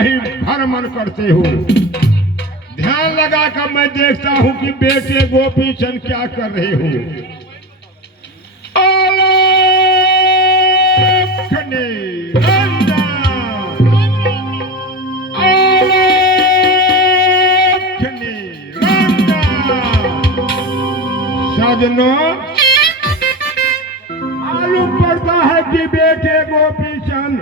कहीं भ्रमण करते हो। ध्यान लगाकर मैं देखता हूं कि बेटे गोपी चंद क्या कर रहे हो। आलोक निरंजन, आलोक निरंजन। सजनों, मालूम पड़ता है कि बेटे गोपी चंद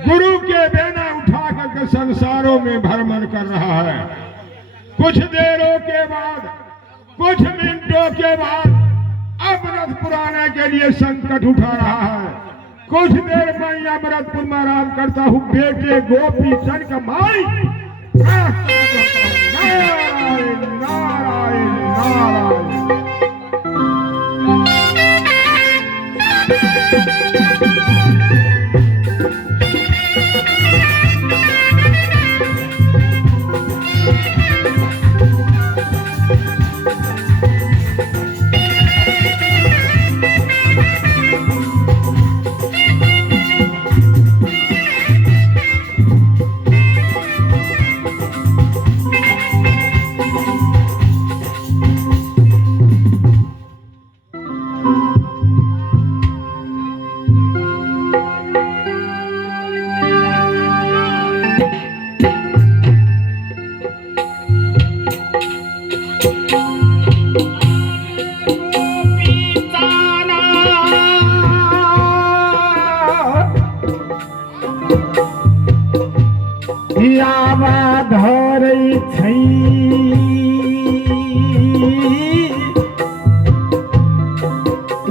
गुरु के बेना उठा करके संसारों में भ्रमण कर रहा है। कुछ देरों के बाद, कुछ मिनटों के बाद अमृत पुराने के लिए संकट उठा रहा है। कुछ देर में अमृतपुर में आराम करता हूँ। बेटे गोपी चंद का माई नारायण नारायण नारायण।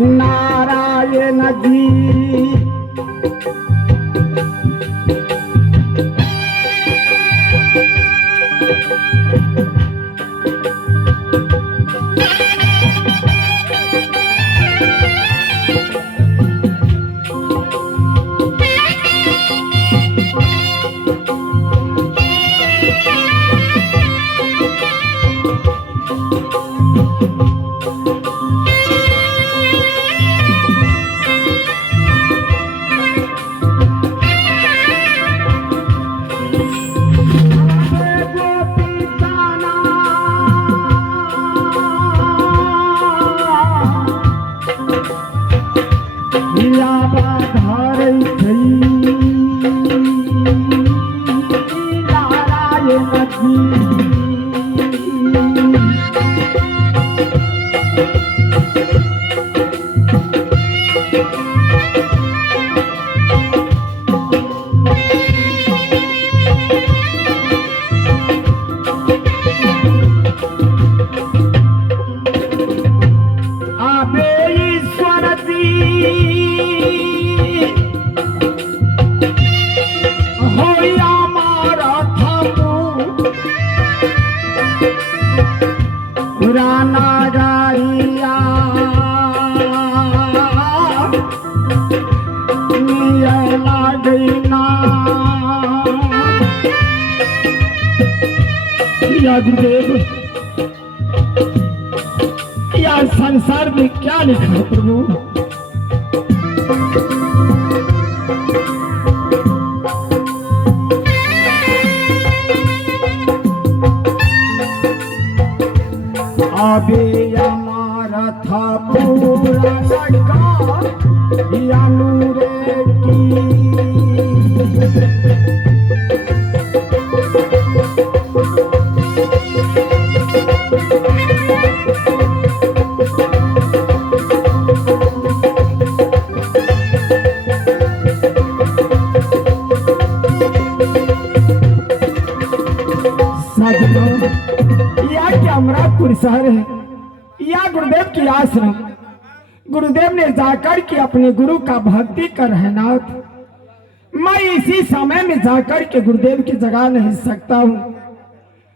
नारायण जी गुरुदेव, यार संसार में क्या लिखा है प्रभु? अभी हमारा था पूरा लड़का यानूरे की अमरापुर शहर है या गुरुदेव की आश्रम। गुरुदेव ने जाकर के अपने गुरु का भक्ति कर रहनाथ। मैं इसी समय में जाकर के गुरुदेव की जगह नहीं सकता हूँ।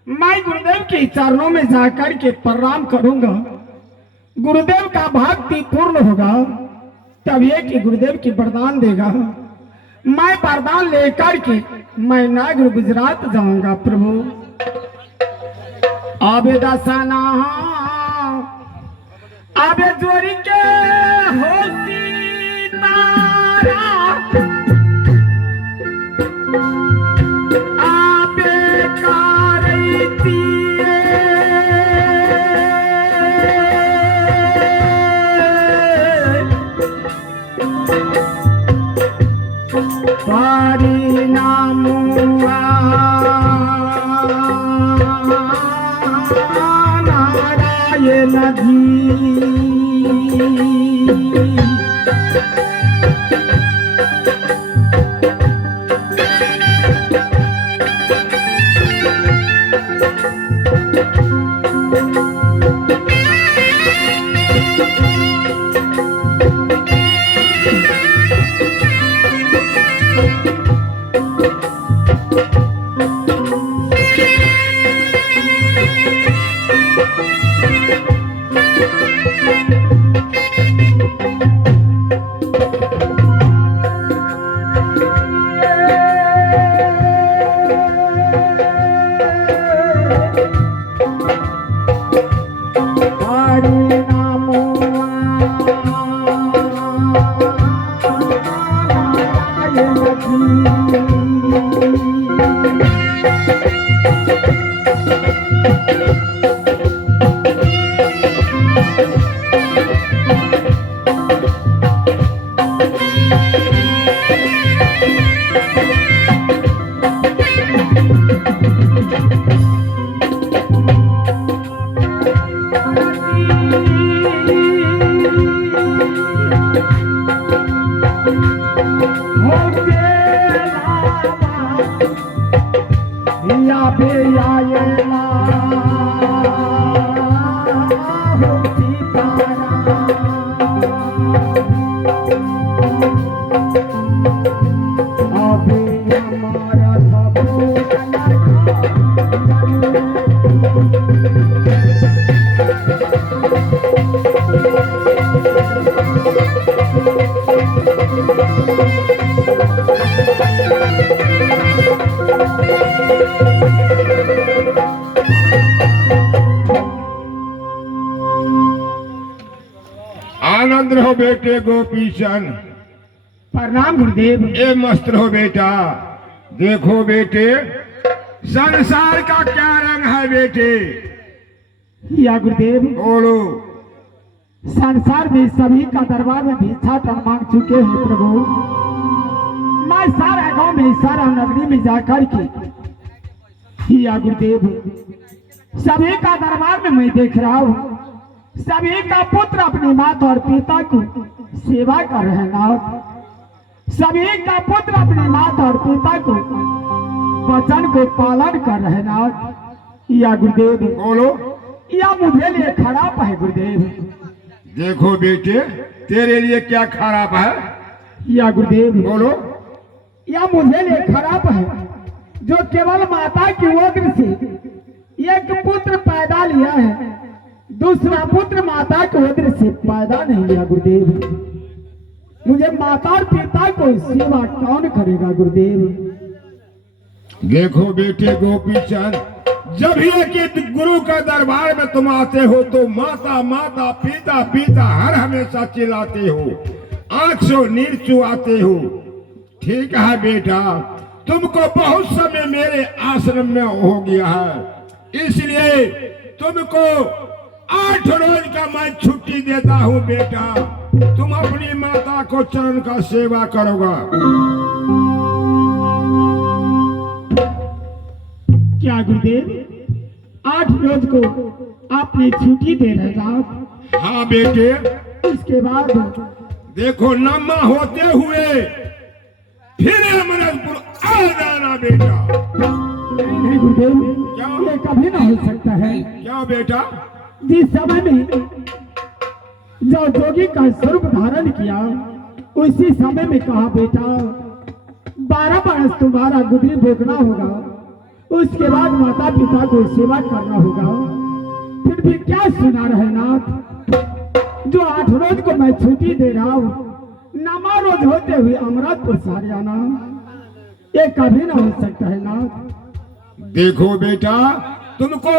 मैं गुरुदेव के चरणों में जाकर के प्रणाम करूंगा। गुरुदेव का भक्ति पूर्ण होगा तब ये कि गुरुदेव की वरदान देगा। मैं वरदान लेकर के मैं नागुर गुजरात जाऊंगा प्रभु। आबे दसना आबे जोरी के होती तारा हरि नाम नारायण जी। आनंद रहो बेटे गोपीचंद। प्रणाम गुरुदेव। ए मस्त रहो बेटा। देखो बेटे संसार का क्या रंग है बेटे? या गुरुदेव बोलो। संसार में सभी का दरबार में भिक्षाटन मांग चुके हैं प्रभु। मैं सारा गांव में सारा नगरी में जाकर के या गुरुदेव सभी का दरबार में मैं देख रहा हूँ सभी का पुत्र अपनी माता और पिता को सेवा कर रहे नाथ। सभी का पुत्र अपनी माता और पिता को वचन को पालन कर रहे नाथ। या गुरुदेव बोलो। या मुझे लिए खराब है गुरुदेव। देखो बेटे तेरे लिए क्या खराब है? या गुरुदेव बोलो। या मुझे लिए खराब है जो केवल माता की उदर से एक पुत्र पैदा लिया है, दूसरा पुत्र माता के उदर से पैदा नहीं लिया गुरुदेव। मुझे माता और पिता को सेवा कौन करेगा गुरुदेव? देखो बेटे गोपीचंद जब एक गुरु का दरबार में तुम आते हो तो माता माता पिता पिता हर हमेशा चिल्लाते हो, आंख से नीर चुआते हो। ठीक है बेटा तुमको बहुत समय मेरे आश्रम में हो गया है, इसलिए तुमको 8 रोज का मैं छुट्टी देता हूँ बेटा। तुम अपनी माता को चरण का सेवा करोगा। क्या गुरुदेव 8 रोज को आपने छुट्टी दे रहे? हाँ बेटे। इसके बाद देखो नमा होते हुए फिर अमरपुर आ जाना बेटा। नहीं गुरुदेव क्या? ये कभी ना हो सकता है। क्या बेटा? जिस समय में जो जोगी का स्वरूप धारण किया उसी समय में कहा बेटा 12 बरस तुम्हारा गुदरी भोगना होगा, उसके बाद माता पिता को सेवा करना होगा। फिर भी क्या सुना रहे नाथ? जो 8 रोज को मैं छुट्टी दे रहा हूँ, नमा रोज होते हुए अमृतपुर सारे आना, ये कभी ना हो सकता है नाथ। देखो बेटा तुमको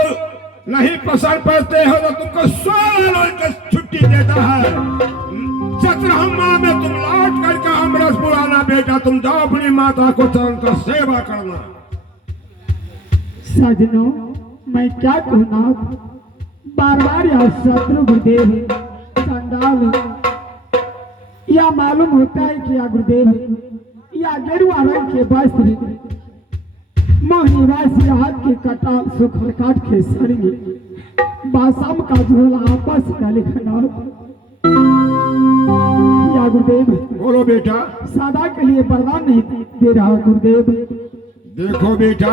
नहीं पसंद पड़ते हो तो तुमको 16 रोज की छुट्टी देता है। 17 माह में तुम लौट करके अमृतपुर आना बेटा। तुम जाओ अपनी माता को चरण का सेवा करना। सजनों मैं क्या कहूँ नाथ, बार बार यह शत्रु गुरुदेव चंडाल या मालूम होता है कि या गुरुदेव या गेरुआ रंग के वस्त्र मोहनी राशि हाथ के कटा सुखल काट के सरिये बासाम का झोला आपस में लिखना। या गुरुदेव बोलो बेटा। सादा के लिए वरदान नहीं दे रहा गुरुदेव। देखो बेटा,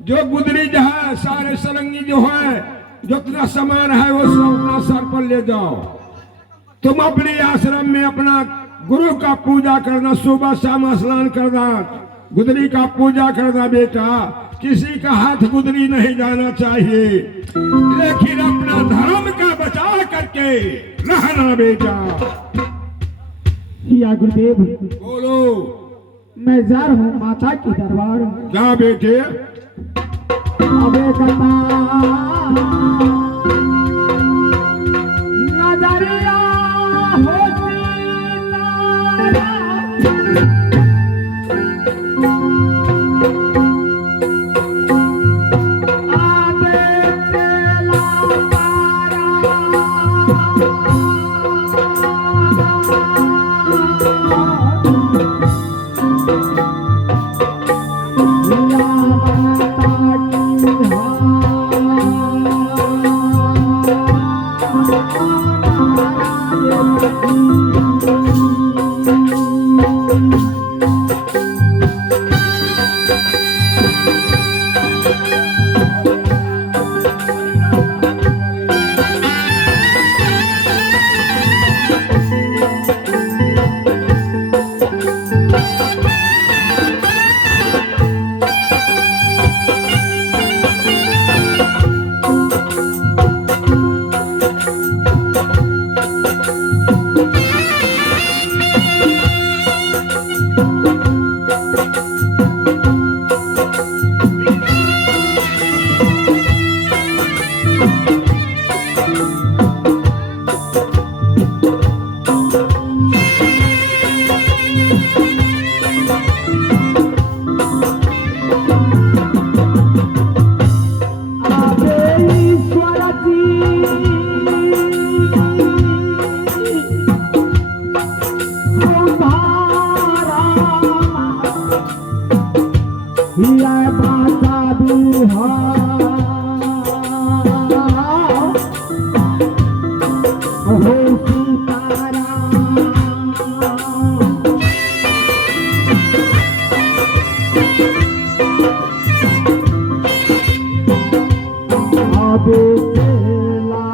जो गुदरी जो है, सारे सरंगी जो है, जितना सामान है वो सब अपना सर पर ले जाओ। तुम अपने आश्रम में अपना गुरु का पूजा करना, सुबह शाम स्नान करना, गुदरी का पूजा करना बेटा। किसी का हाथ गुदरी नहीं जाना चाहिए, लेकिन अपना धर्म का बचाव करके रहना बेटा। या गुरुदेव बोलो। मैं जा रहा हूँ माता की दरबार। जा बेटे। अबे कथा नजरिया होती तारा, आबे तेला